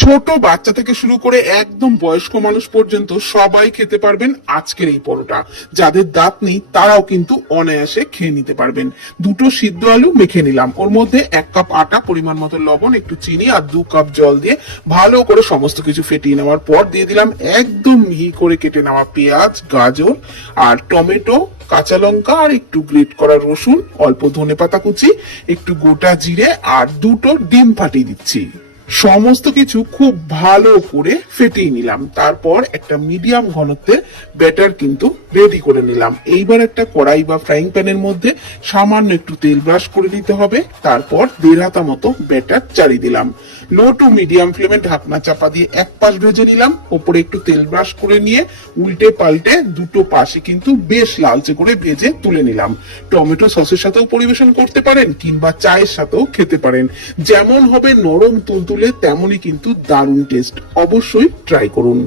ছোট বাচ্চা থেকে শুরু করে একদম বয়স্ক মানুষ পর্যন্ত সবাই খেতে পারবেন আজকের এই পরোটা। যাদের দাঁত নেই তারাও কিন্তু অনায়াসে খেয়ে নিতে পারবেন। দুটো সিদ্ধ আলু মেখে নিলাম, ওর মধ্যে 1 কাপ আটা, পরিমাণ মতো লবণ, একটু চিনি আর 2 কাপ জল দিয়ে ভালো করে সমস্ত কিছু ফেটিয়ে নেওয়ার পর দিয়ে দিলাম একদম মিহি করে কেটে নেওয়া পেঁয়াজ, গাজর আর টমেটো, কাঁচা লঙ্কা আর একটু গ্রেট করা রসুন, অল্প ধনেপাতা কুচি, একটু গোটা জিরে আর দুটো ডিম ফাটিয়ে দিচ্ছি। সমস্ত কিছু খুব ভালো করে ফেটিয়ে নিলাম, তারপর একটা মিডিয়াম ঘনত্বের ব্যাটার কিন্তু রেডি করে নিলাম। এইবার একটা কড়াই বা ফ্রাইং প্যানের মধ্যে সামান্য একটু তেল ব্রাশ করে নিতে হবে, তারপর 1.5 হাতা মতো ব্যাটার চাড়িয়ে দিলাম। লো টু মিডিয়াম ফ্লেমে ঢাকনা চাপা দিয়ে এক পাশ ভেজে নিলাম, ওপরে একটু তেল ব্রাশ করে নিয়ে উল্টে পাল্টে দুটো পাশে কিন্তু বেশ লালচে করে ভেজে তুলে নিলাম। টমেটো সসের সাথেও পরিবেশন করতে পারেন কিংবা চায়ের সাথেও খেতে পারেন। যেমন হবে নরম তুলতুলে তেমনই কিন্তু দারুণ টেস্ট, অবশ্যই ট্রাই করুন।